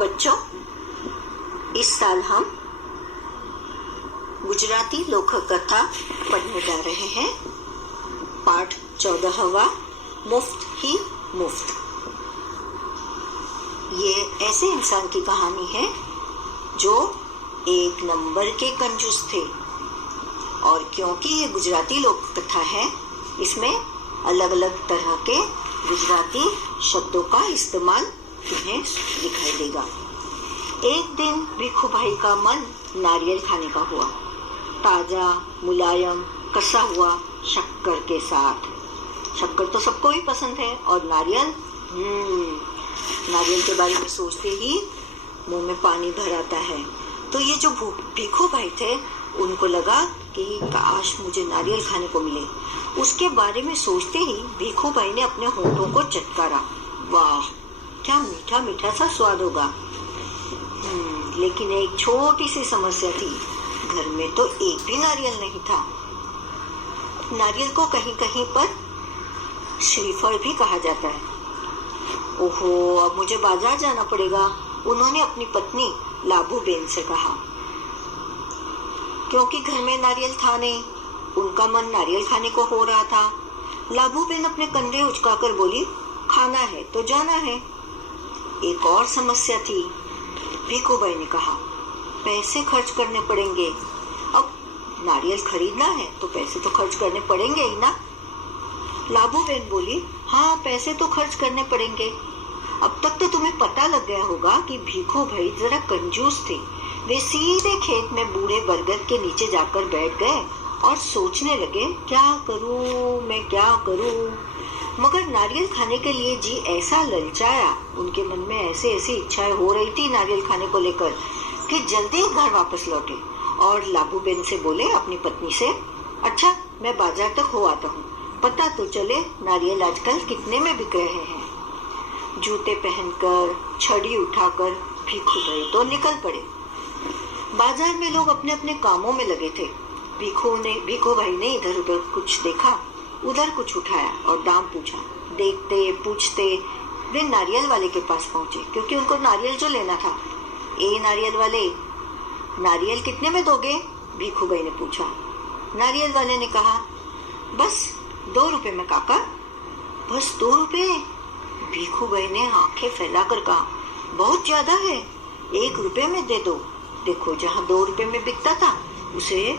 बच्चों, इस साल हम गुजराती लोक कथा पढ़ने जा रहे हैं। पाठ 14वां, मुफ्त ही मुफ्त। ये ऐसे इंसान की कहानी है जो एक नंबर के कंजूस थे, और क्योंकि ये गुजराती लोक कथा है, इसमें अलग अलग तरह के गुजराती शब्दों का इस्तेमाल तुम्हें दिखाई देगा। एक दिन भिखू भाई का मन नारियल खाने का हुआ, ताजा मुलायम कसा हुआ शक्कर के साथ। शक्कर तो सबको ही पसंद है, और नारियल नारियल के बारे में सोचते ही मुंह में पानी भर आता है। तो ये जो भिखू भाई थे, उनको लगा कि काश मुझे नारियल खाने को मिले। उसके बारे में सोचते ही भिखू भाई ने अपने होठों को चटकारा। वाह, क्या मीठा मीठा सा स्वाद होगा। लेकिन एक छोटी सी समस्या थी, घर में तो एक भी नारियल नहीं था। नारियल को कहीं कहीं पर श्रीफल भी कहा जाता है। ओहो, अब मुझे बाजार जाना पड़ेगा, उन्होंने अपनी पत्नी लाभू बेन से कहा। क्योंकि घर में नारियल था नहीं, उनका मन नारियल खाने को हो रहा था। लाभू बेन अपने कंधे उचकाकर बोली, खाना है तो जाना है। एक और समस्या थी। भिखू भाई ने कहा, पैसे खर्च करने पड़ेंगे। अब नारियल खरीदना है तो पैसे तो खर्च करने पड़ेंगे ही ना। लाभू बेन बोली, हाँ पैसे तो खर्च करने पड़ेंगे। अब तक तो तुम्हें पता लग गया होगा कि भिखू भाई जरा कंजूस थे। वे सीधे खेत में बूढ़े बरगद के नीचे जाकर बैठ गए और सोचने लगे, क्या करूं मैं, क्या करूं। मगर नारियल खाने के लिए जी ऐसा ललचाया, उनके मन में ऐसी ऐसी इच्छाएं हो रही थी नारियल खाने को लेकर, कि जल्दी घर वापस लौटे और लाभू बेन से बोले अपनी पत्नी से, अच्छा मैं बाजार तक हो आता हूँ, पता तो चले नारियल आजकल कितने में बिक रहे हैं। जूते पहनकर, छड़ी उठाकर भिखू भाई तो निकल पड़े। बाजार में लोग अपने अपने कामों में लगे थे। भिखू भाई ने इधर उधर कुछ देखा, उधर कुछ उठाया और दाम पूछा। देखते पूछते वे नारियल वाले के पास पहुंचे, क्योंकि उनको नारियल जो लेना था। ए नारियल वाले, नारियल कितने में दोगे? भिखू भाई ने पूछा। नारियल वाले ने कहा, बस 2 रुपए में काका। बस 2 रुपए? भिखू भाई ने आंखें फैलाकर कहा, बहुत ज्यादा है, 1 रुपए में दे दो। देखो, जहाँ 2 रुपए में बिकता था उसे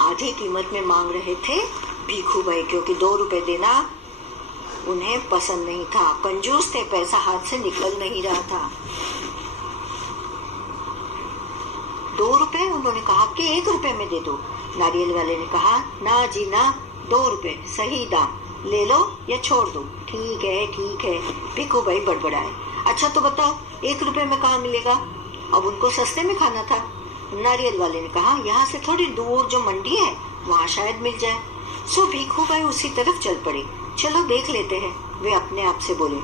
आधी कीमत में मांग रहे थे भिखू भाई, क्योंकि 2 रुपए देना उन्हें पसंद नहीं था। कंजूस थे, पैसा हाथ से निकल नहीं रहा था। 2 रुपए? उन्होंने कहा कि 1 रुपए में दे दो। नारियल वाले ने कहा, ना जी ना, 2 रुपए सही दाम, ले लो या छोड़ दो। ठीक है। भिखू भाई बड़बड़ाए, अच्छा तो बताओ 1 रुपए में कहाँ मिलेगा? अब उनको सस्ते में खाना था। नारियल वाले ने कहा, यहाँ से थोड़ी दूर जो मंडी है वहाँ शायद मिल जाए। सो भिखू भाई उसी तरफ चल पड़े। चलो देख लेते हैं, वे अपने आप से बोले,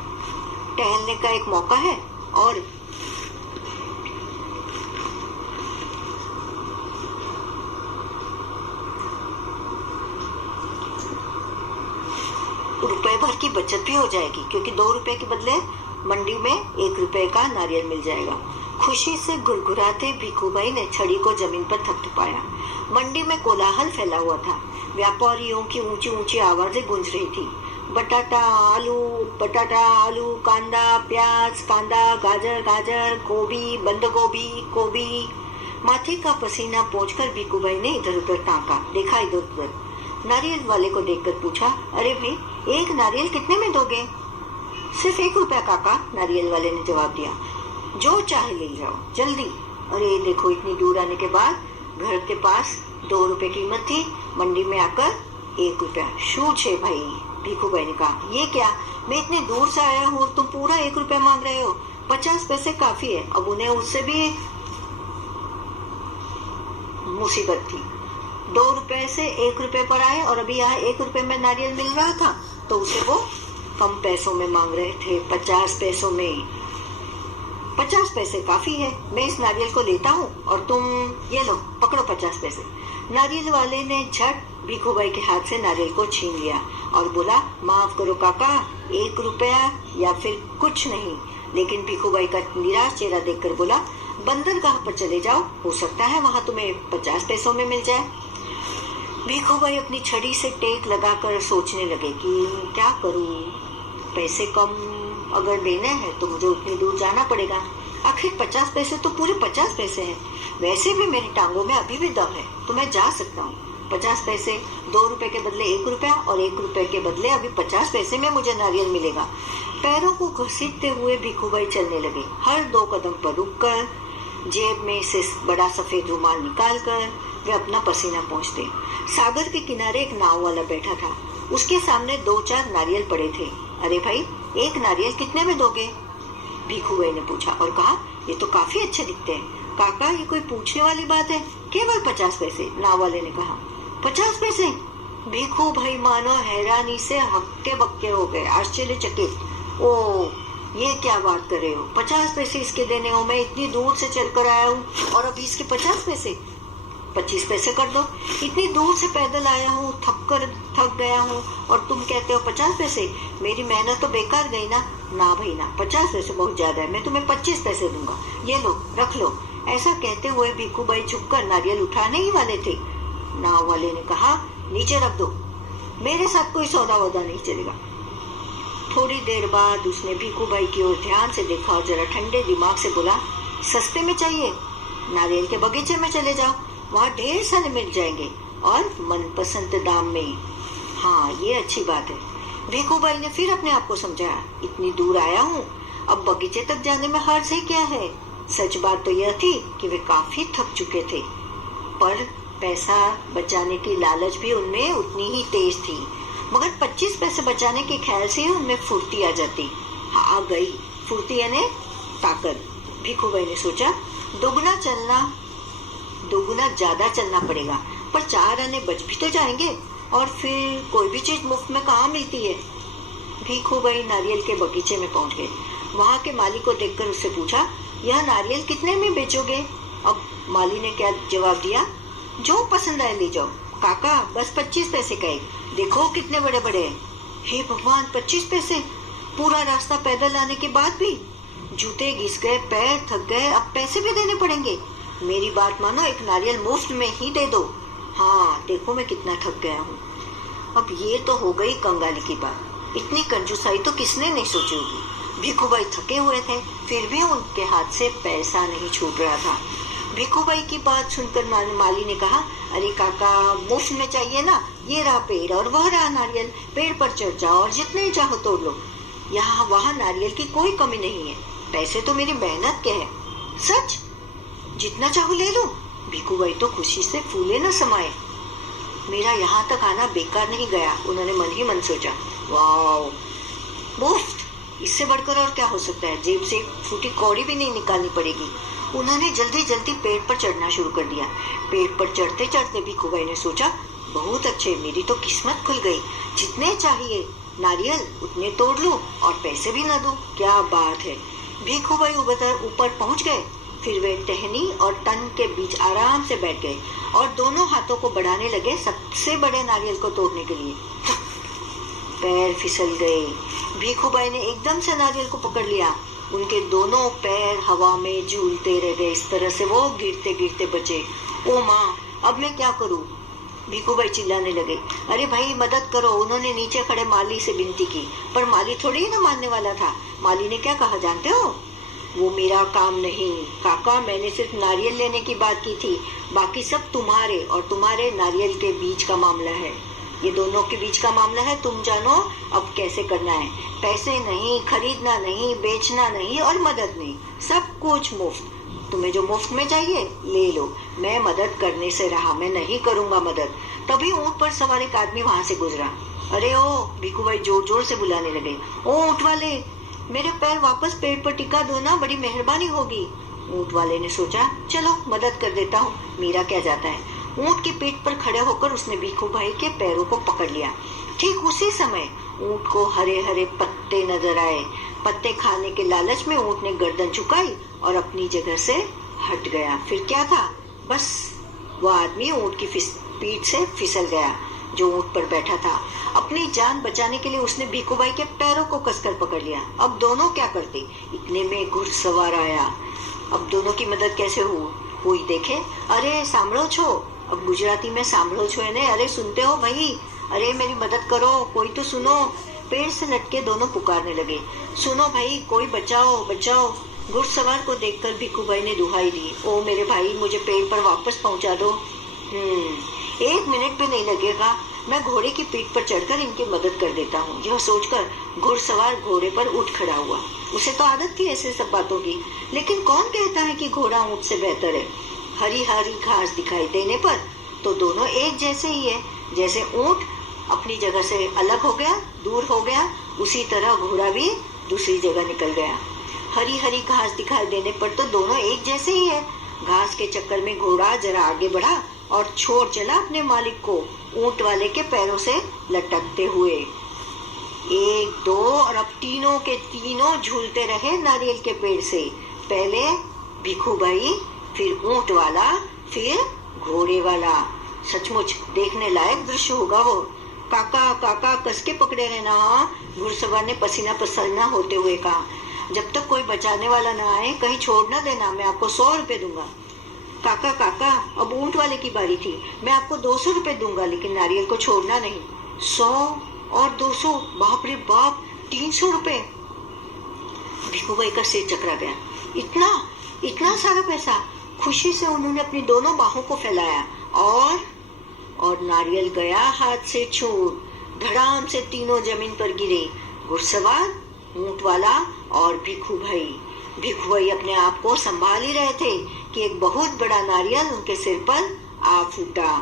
टहलने का एक मौका है और रुपए भर की बचत भी हो जाएगी, क्योंकि 2 रुपए के बदले मंडी में 1 रुपए का नारियल मिल जाएगा। खुशी से गुड़गुड़ाते भिखू भाई ने छड़ी को जमीन पर थपथपाया। मंडी में कोलाहल फैला हुआ था। व्यापारियों की ऊंची ऊंची आवाजें गूंज रही थी। बटाटा आलू, कांदा प्याज, कांदा गाजर गाजर, गोभी बंद गोभी। माथे का पसीना पोंछकर भिखू भाई ने इधर उधर ताका, देखा इधर उधर। नारियल वाले को देखकर पूछा, अरे भाई, एक नारियल कितने में दोगे? सिर्फ 1 रुपया काका, नारियल वाले ने जवाब दिया। जो चाहे ले जाओ, जल्दी। अरे देखो, इतनी दूर आने के बाद घर के पास 2 रुपए कीमत थी, मंडी में आकर 1 रुपया। शू छे भाई, भिखू भाई ने कहा, ये क्या, मैं इतनी दूर से आया हूँ और तुम पूरा 1 रुपया मांग रहे हो? 50 पैसे काफी है। अब उन्हें उससे भी मुसीबत थी। 2 रुपए से 1 रुपए पर आए, और अभी यहाँ 1 रुपए में नारियल मिल रहा था तो उसे वो कम पैसों में मांग रहे थे, 50 पैसों में। 50 पैसे काफी है, मैं इस नारियल को लेता हूँ और तुम ये लो, पकड़ो 50 पैसे। नारियल वाले ने झट भिखू भाई के हाथ से नारियल को छीन लिया और बोला, माफ करो काका, 1 रुपया या फिर कुछ नहीं। लेकिन भिखू भाई का निराश चेहरा देखकर बोला, बंदरगाह पर चले जाओ, हो सकता है वहां तुम्हें 50 पैसों में मिल जाए। भिखू भाई अपनी छड़ी से टेक लगाकर सोचने लगे कि क्या करूं, पैसे कम अगर देने हैं तो मुझे उतनी दूर जाना पड़ेगा। आखिर 50 पैसे तो पूरे 50 पैसे हैं। वैसे भी मेरी टांगों में अभी भी दम है तो मैं जा सकता हूँ। 50 पैसे, 2 रुपए के बदले 1 रुपया और 1 रुपए के बदले अभी 50 पैसे में मुझे नारियल मिलेगा। पैरों को घसीटते हुए भिखू भाई चलने लगे। हर 2 कदम पर रुककर जेब में से बड़ा सफेद रुमाल निकालकर वे अपना पसीना पोंछते। सागर के किनारे एक नाव वाला बैठा था। उसके सामने 2-4 नारियल पड़े थे। अरे भाई, 1 नारियल कितने में दोगे? भिखू भाई ने पूछा और कहा, ये तो काफी अच्छे दिखते हैं। काका, ये कोई पूछने वाली बात है? केवल 50 पैसे, नाव वाले ने कहा। 50 पैसे? भिखू भाई मानो हैरानी से हक्के बक्के हो गए, आश्चर्यचकित। ओ, ये क्या बात कर रहे हो? 50 पैसे इसके देने हो? मैं इतनी दूर से चलकर आया हूँ और अभी इसके 50 पैसे? 25 पैसे कर दो। इतनी दूर से पैदल आया हूँ, थक गया हूँ और तुम कहते हो 50 पैसे? मेरी मेहनत तो बेकार गई ना। ना भाई ना, 50 पैसे बहुत ज्यादा है, मैं तुम्हें 25 पैसे दूंगा। ये लो, रख लो। ऐसा कहते हुए भिखू भाई झुककर नारियल उठाने ही वाले थे। नाव वाले ने कहा, नीचे रख दो, मेरे साथ कोई सौदा वौदा नहीं चलेगा। थोड़ी देर बाद उसने भिखू भाई की ओर ध्यान से देखा और जरा ठंडे दिमाग से बोला, सस्ते में चाहिए? नारियल के बगीचे में चले जाओ, वहाँ ढेर सारे मिल जाएंगे और मनपसंद दाम में। हाँ, ये अच्छी बात है। भिखू भाई ने फिर अपने आप को समझाया, इतनी दूर आया हूँ, अब बगीचे तक जाने में हर्ज ही क्या है। सच बात तो यह थी कि वे काफी थक चुके थे, पर पैसा बचाने की लालच भी उनमें उतनी ही तेज थी। मगर 25 पैसे बचाने के ख्याल से ही उनमें फुर्ती आ जाती। आ गई फुर्ती यानी ताकत। भिखू भाई ने सोचा, दोगुना ज्यादा चलना पड़ेगा, पर 4 आने बच भी तो जाएंगे और फिर कोई भी चीज मुफ्त में कहाँ मिलती है। भिखू भाई नारियल के बगीचे में पहुंच गए। वहां के माली को देखकर उससे पूछा, यह नारियल कितने में बेचोगे? अब माली ने क्या जवाब दिया, जो पसंद आए ले जाओ। काका, बस 25 पैसे का एक, देखो कितने बड़े बड़े हैं। हे भगवान, 25 पैसे? पूरा रास्ता पैदल आने के बाद भी? जूते घिस गए, पैर थक गए, अब पैसे भी देने पड़ेंगे। मेरी बात मानो, एक नारियल मुफ्त में ही दे दो। हाँ, देखो मैं कितना थक गया हूँ। अब ये तो हो गई कंगाली की बात। इतनी कंजूसाई तो किसने नहीं सोची होगी। भिखू भाई थके हुए थे, फिर भी उनके हाथ से पैसा नहीं छूट रहा था। भिखू भाई की बात सुनकर माली ने कहा, अरे काका, मुफ्त में चाहिए ना, ये रहा पेड़ और वह रहा नारियल, पेड़ पर चढ़ जाओ और जितने चाहो तोड़ लो। यहाँ वहाँ नारियल की कोई कमी नहीं है, पैसे तो मेरी मेहनत के हैं। सच? जितना चाहो ले लो। भिखू भाई तो खुशी से फूले न समाये। मेरा यहाँ तक आना बेकार नहीं गया, उन्होंने मन ही मन सोचा। वाह, मुफ्त, इससे बढ़कर और क्या हो सकता है। जेब से फूटी कौड़ी भी नहीं निकालनी पड़ेगी। उन्होंने जल्दी जल्दी पेड़ पर चढ़ना शुरू कर दिया। पेड़ पर चढ़ते चढ़ते भिखू भाई ने सोचा, बहुत अच्छे, मेरी तो किस्मत खुल गई। जितने चाहिए नारियल उतने तोड़ लो और पैसे भी न दो। क्या बात है। भिखू भाई ऊपर पहुंच गए। फिर वे टहनी और तन के बीच आराम से बैठ गए और दोनों हाथों को बढ़ाने लगे सबसे बड़े नारियल को तोड़ने के लिए। पैर फिसल गए। भिखू भाई ने एकदम से नारियल को पकड़ लिया। उनके दोनों पैर हवा में झूलते रह गए। इस तरह से वो गिरते गिरते बचे। ओ माँ, अब मैं क्या करूं? भिखू भाई चिल्लाने लगे। अरे भाई, मदद करो। उन्होंने नीचे खड़े माली से विनती की, पर माली थोड़ी ही ना मानने वाला था। माली ने क्या कहा जानते हो? वो मेरा काम नहीं काका, मैंने सिर्फ नारियल लेने की बात की थी, बाकी सब तुम्हारे और तुम्हारे नारियल के बीच का मामला है। ये दोनों के बीच का मामला है, तुम जानो अब कैसे करना है। पैसे नहीं, खरीदना नहीं, बेचना नहीं और मदद नहीं, सब कुछ मुफ्त। तुम्हें जो मुफ्त में चाहिए ले लो। मैं मदद करने से रहा, मैं नहीं करूंगा मदद। तभी ऊंट पर सवार एक आदमी वहां से गुजरा। अरे ओ, भिखू भाई जोर जोर से बुलाने लगे। ओ ऊंट वाले, मेरे पैर वापस पेड़ पर टिका दो ना, बड़ी मेहरबानी होगी। ऊंट वाले ने सोचा, चलो मदद कर देता हूँ, मेरा क्या जाता है। ऊंट की पीठ पर खड़े होकर उसने भिखू भाई के पैरों को पकड़ लिया। ठीक उसी समय ऊंट को हरे हरे पत्ते नजर आए। पत्ते खाने के लालच में ऊंट ने गर्दन झुकाई और अपनी जगह से हट गया। फिर क्या था, बस वो आदमी ऊंट की पीठ से फिसल गया। जो ऊंट पर बैठा था। अपनी जान बचाने के लिए उसने भीखूभाई के पैरों को कसकर पकड़ लिया। अब दोनों क्या करते, इतने में घुड़सवार आया। अब दोनों की मदद कैसे हुई देखे। अरे सांभळो छो, अब गुजराती में सांभळो छो है, अरे सुनते हो भाई, अरे मेरी मदद करो, कोई तो सुनो। पेड़ से लटके दोनों पुकारने लगे, सुनो भाई, कोई बचाओ बचाओ। घुड़सवार को देखकर भीखूभाई ने दुहाई दी, ओ मेरे भाई, मुझे पेड़ पर वापस पहुंचा दो। 1 मिनट भी नहीं लगेगा, मैं घोड़े की पीठ पर चढ़कर इनकी मदद कर देता हूँ। यह सोचकर घुड़सवार घोड़े पर उठ खड़ा हुआ। उसे तो आदत थी ऐसे सब बातों की, लेकिन कौन कहता है कि घोड़ा ऊंट से बेहतर है। हरी हरी घास दिखाई देने पर तो दोनों एक जैसे ही है। जैसे ऊंट अपनी जगह से अलग हो गया, दूर हो गया, उसी तरह घोड़ा भी दूसरी जगह निकल गया। हरी हरी घास दिखाई देने पर तो दोनों एक जैसे ही है। घास के चक्कर में घोड़ा जरा आगे बढ़ा और छोड़ चला अपने मालिक को ऊंट वाले के पैरों से लटकते हुए। 1 2 और अब तीनों के तीनों झूलते रहे नारियल के पेड़ से। पहले भीखूभाई, फिर ऊंट वाला, फिर घोड़े वाला। सचमुच देखने लायक दृश्य होगा वो। काका काका कसके पकड़े रहना। घुड़सवार ने पसीना पसीना होते हुए कहा, जब तक कोई बचाने वाला ना आए कहीं छोड़ ना देना, मैं आपको 100 रुपए दूंगा। काका काका, अब ऊंट वाले की बारी थी, मैं आपको 200 रुपए दूंगा, लेकिन नारियल को छोड़ना नहीं। 100 और 200, बाप रे बाप, 300 रुपए। भीखूभाई का सिर चकरा गया। इतना इतना सारा पैसा। खुशी से उन्होंने अपनी दोनों बाहों को फैलाया और नारियल गया हाथ से छूट। धड़ाम से तीनों जमीन पर गिरे, घुड़सवार, ऊंट वाला और भीखूभाई। भीखूभाई अपने आप को संभाल ही रहे थे कि एक बहुत बड़ा नारियल उनके सिर पर आ फूटा,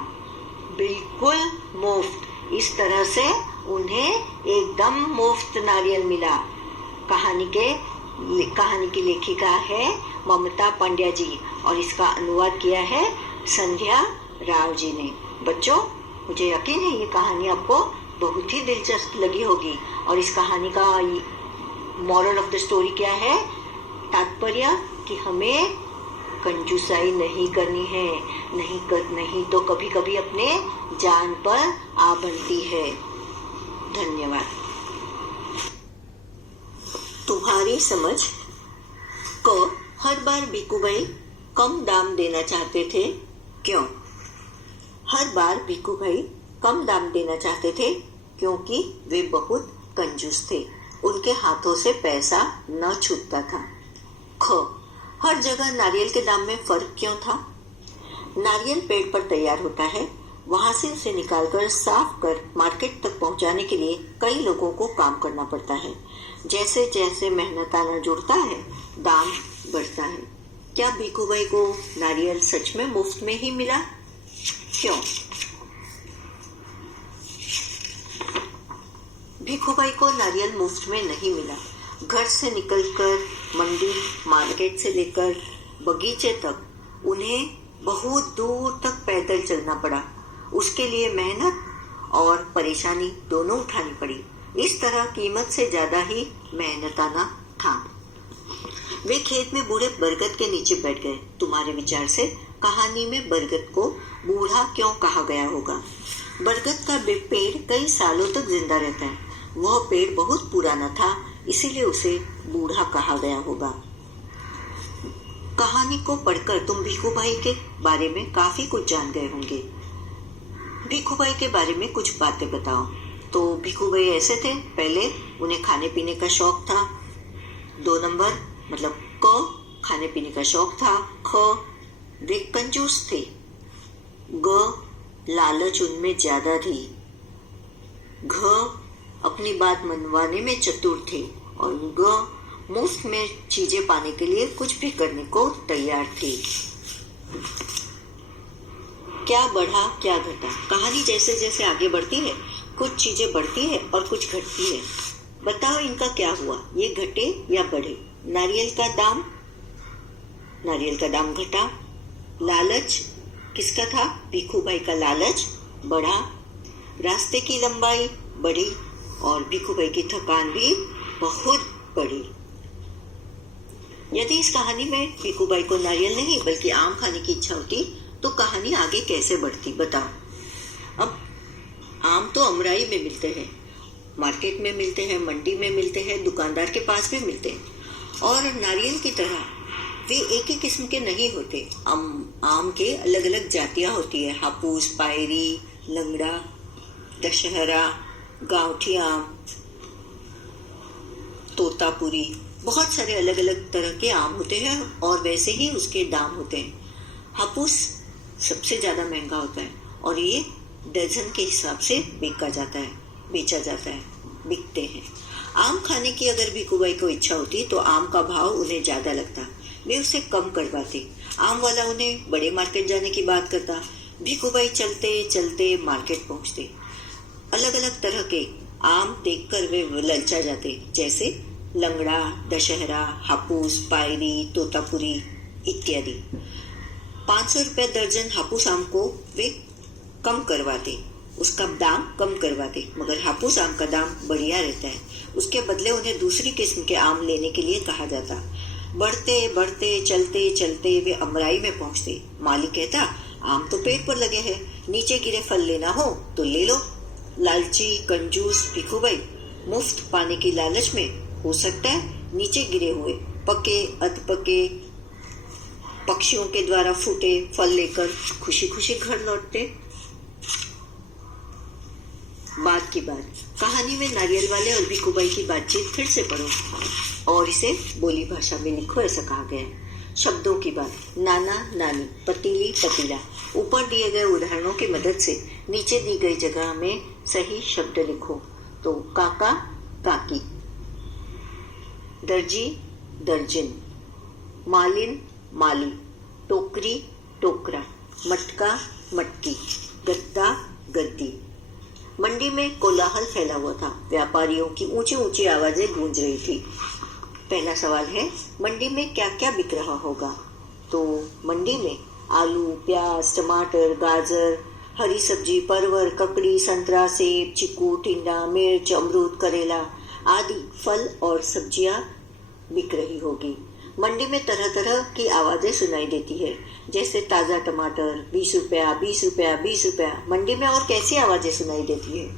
बिल्कुल मुफ्त। इस तरह से उन्हें एकदम मुफ्त नारियल मिला। कहानी की लेखिका है ममता पांड्या जी और इसका अनुवाद किया है संध्या राव जी ने। बच्चों, मुझे यकीन है ये कहानी आपको बहुत ही दिलचस्प लगी होगी। और इस कहानी का मॉरल ऑफ द स्टोरी क्या है, तात्पर्य कि हमें कंजूसाई नहीं करनी है, नहीं तो कभी कभी अपने जान पर आ बनती है। धन्यवाद। तुम्हारी समझ को हर बार भीखूभाई कम दाम देना चाहते थे, क्यों? हर बार भीखूभाई कम दाम देना चाहते थे क्योंकि वे बहुत कंजूस थे। उनके हाथों से पैसा न छूटता था। ख, हर जगह नारियल के दाम में फर्क क्यों था? नारियल पेड़ पर तैयार होता है, वहां से उसे निकालकर साफ कर मार्केट तक पहुंचाने के लिए कई लोगों को काम करना पड़ता है। जैसे जैसे मेहनताना जुड़ता है, दाम बढ़ता है। क्या भीखूभाई को नारियल सच में मुफ्त में ही मिला? क्यों? भीखूभाई को नारियल मुफ्त में नहीं मिला। घर से निकलकर मंडी, मार्केट से लेकर बगीचे तक उन्हें बहुत दूर तक पैदल चलना पड़ा। उसके लिए मेहनत और परेशानी दोनों उठानी पड़ी। इस तरह कीमत से ज्यादा ही मेहनताना था। वे खेत में बूढ़े बरगद के नीचे बैठ गए। तुम्हारे विचार से कहानी में बरगद को बूढ़ा क्यों कहा गया होगा? बरगद का पेड़ कई सालों तक जिंदा रहता है। वह पेड़ बहुत पुराना था, इसीलिए उसे बूढ़ा कहा गया होगा। कहानी को पढ़कर तुम भीखूभाई के बारे में काफी कुछ जान गए होंगे। भीखूभाई के बारे में कुछ बातें बताओ। तो भीखूभाई ऐसे थे, पहले उन्हें खाने पीने का शौक था। 2 नंबर मतलब क, खाने पीने का शौक था। ख, वे कंजूस थे। ग, लालच उनमें ज्यादा थी। घ, अपनी बात मनवाने में चतुर थे। और ग, मुफ्त में चीजें पाने के लिए कुछ भी करने को तैयार थे। क्या बढ़ा क्या घटा? कहानी जैसे जैसे आगे बढ़ती है, कुछ चीजें बढ़ती है और कुछ घटती है। बताओ इनका क्या हुआ? ये घटे या बढ़े? नारियल का दाम घटा। लालच किसका था? भीखूभाई का लालच बढ़ा। रास्ते की लंबाई बढ़ी और भीखूभाई की थकान भी बहुत बढ़ी। यदि इस कहानी में भीखूभाई को नारियल नहीं बल्कि आम खाने की इच्छा होती तो कहानी आगे कैसे बढ़ती? बताओ। अब आम तो अमराई में मिलते हैं, मार्केट में मिलते हैं, मंडी में मिलते हैं, दुकानदार के पास भी मिलते हैं। और नारियल की तरह वे एक ही किस्म के नहीं होते। आम के अलग अलग जातियां होती है, हापूस, पायरी, लंगड़ा, दशहरा, गांवठी आम, तोतापुरी, बहुत सारे अलग अलग तरह के आम होते हैं और वैसे ही उसके दाम होते हैं। हापूस सबसे ज्यादा महंगा होता है और ये दर्जन के हिसाब से बेचा जाता है, बिकते हैं। आम खाने की अगर भिखूभाई को इच्छा होती तो आम का भाव उन्हें ज्यादा लगता, वे उसे कम करवाते। आम वाला उन्हें बड़े मार्केट जाने की बात करता। भिखूभाई चलते चलते मार्केट पहुंचते। अलग अलग तरह के आम देखकर वे ललचा जाते, जैसे लंगड़ा, दशहरा, हापूस, पायरी, तोतापुरी इत्यादि। 500 रुपए दर्जन हापूस आम को वे कम करवाते, उसका दाम कम करवाते, मगर हापूस आम का दाम बढ़िया रहता है। उसके बदले उन्हें दूसरी किस्म के आम लेने के लिए कहा जाता। बढ़ते बढ़ते चलते चलते वे अमराई में पहुंचते। मालिक कहता, आम तो पेड़ पर लगे हैं, नीचे गिरे फल लेना हो तो ले लो। लालची कंजूस भिखूभाई मुफ्त पाने की लालच में हो सकता है नीचे गिरे हुए पके अधपके पक्षियों के द्वारा फूटे फल लेकर खुशी खुशी घर लौटते। बात की बात, कहानी में नारियल वाले और भिखूभाई की बातचीत फिर से पढ़ो और इसे बोली भाषा में लिखो, ऐसा कहा गया है। शब्दों की बात, नाना नानी, पतीली पतीला। ऊपर दिए गए उदाहरणों की मदद से नीचे दी गई जगह में सही शब्द लिखो। तो काका काकी, दर्जी दर्जन, मालिन माली, टोकरी टोकरा, मटका मटकी, गद्दा गद्दी। मंडी में कोलाहल फैला हुआ था। व्यापारियों की ऊंची ऊंची आवाजें गूंज रही थी। पहला सवाल है, मंडी में क्या क्या बिक रहा होगा? तो मंडी में आलू, प्याज, टमाटर, गाजर, हरी सब्जी, परवल, ककड़ी, संतरा, सेब, चीकू, टिंडा, मिर्च, अमरूद, करेला आदि फल और सब्जियां बिक रही होगी। मंडी में तरह तरह की आवाजें सुनाई देती है, जैसे ताजा टमाटर 20 रुपया, 20 रुपया, 20 रुपया। मंडी में और कैसी आवाजें सुनाई देती है?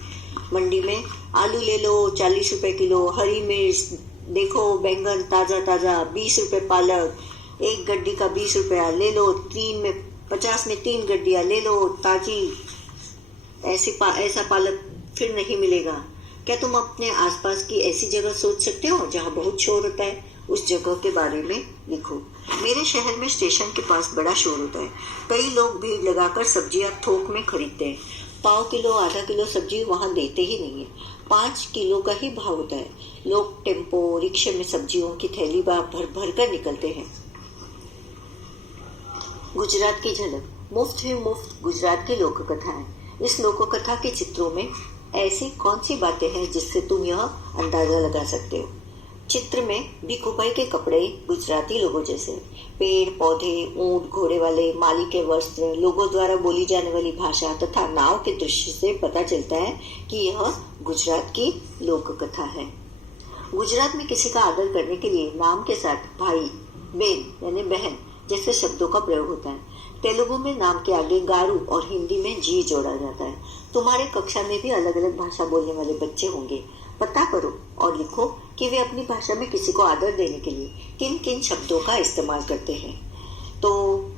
मंडी में आलू ले लो 40 रुपए किलो, हरी मिर्च देखो, बैंगन ताजा ताजा 20 रुपए, पालक एक गड्डी का 20 रुपया ले लो, 50 में 3 गड्डियां ले लो ताजी। ऐसा पालक फिर नहीं मिलेगा। क्या तुम अपने आसपास की ऐसी जगह सोच सकते हो जहाँ बहुत शोर होता है? उस जगह के बारे में लिखो। मेरे शहर में स्टेशन के पास बड़ा शोर होता है। कई लोग भीड़ लगाकर सब्जियां थोक में खरीदते हैं। पाव किलो, आधा किलो सब्जी वहाँ देते ही नहीं है, 5 किलो का ही भाव होता है। लोग टेम्पो, रिक्शे में सब्जियों की थैली भर भर कर निकलते हैं। गुजरात की झलक, मुफ्त ही मुफ्त गुजरात की लोक कथा है। इस लोक कथा के चित्रों में ऐसी कौन सी बातें हैं जिससे तुम यह अंदाजा लगा सकते हो? चित्र में भिखूभाई के कपड़े गुजराती लोगों जैसे, पेड़ पौधे, ऊंट घोड़े वाले माली के वस्त्र, लोगों द्वारा बोली जाने वाली भाषा तथा नाव के दृश्य से पता चलता है कि यह गुजरात की लोक कथा है। गुजरात में किसी का आदर करने के लिए नाम के साथ भाई, बेन यानी बहन जैसे शब्दों का प्रयोग होता है। तेलुगु में नाम के आगे गारू और हिंदी में जी जोड़ा जाता है। तुम्हारे कक्षा में भी अलग अलग भाषा बोलने वाले बच्चे होंगे। पता करो और लिखो कि वे अपनी भाषा में किसी को आदर देने के लिए किन किन शब्दों का इस्तेमाल करते हैं। तो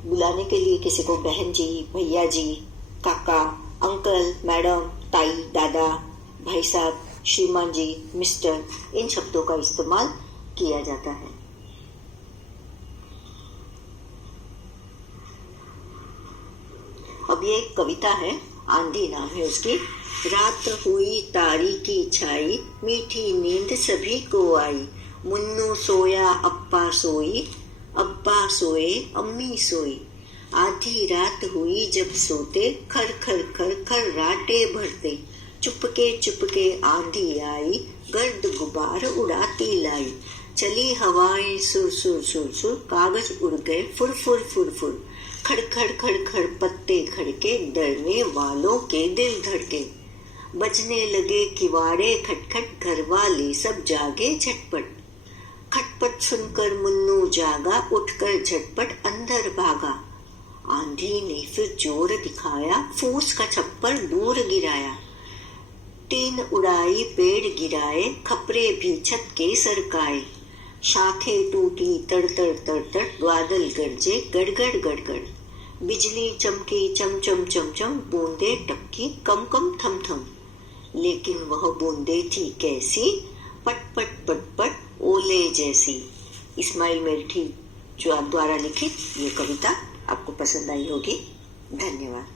बुलाने के लिए किसी को बहन जी, भैया जी, काका, अंकल, मैडम, ताई, दादा, भाई साहब, श्रीमान जी, मिस्टर, इन शब्दों का इस्तेमाल किया जाता है। अब ये एक कविता है, आंधी नाम है उसकी। रात हुई तारीकी छाई, मीठी नींद सभी को आई। मुन्नू सोया अप्पा सोई, अब्बा सोए अम्मी सोई। आधी रात हुई जब सोते, खर खर खर खर राटे भरते। चुपके चुपके आंधी आई, गर्द गुबार उड़ाती लाई। चली हवाएं सुर सुर सुर सुर, कागज उड़ गए फुर फुर फुर फुर। खड़ खड़ खड़ खड़ पत्ते खड़के, डरने वालों के दिल धड़के। बजने लगे किवाड़े खटखट, घर वाले सब जागे झटपट। खटपट सुनकर मुन्नू जागा, उठकर झटपट अंदर भागा। आंधी ने फिर जोर दिखाया, फूस का छप्पर दूर गिराया। टीन उड़ाई पेड़ गिराए, खपरे भी छत के सरकाए, शाखे टूटी तड़ तड़ तड़ तड़, बादल गरजे गड़गड़ गड़गड़, बिजली चमकी चम चम चम चम, बूंदे टपकी कम कम थम थम, लेकिन वह बूंदे थी कैसी, पट पट पट पट ओले जैसी। इस्माइल मेरठी द्वारा लिखित ये कविता आपको पसंद आई होगी। धन्यवाद।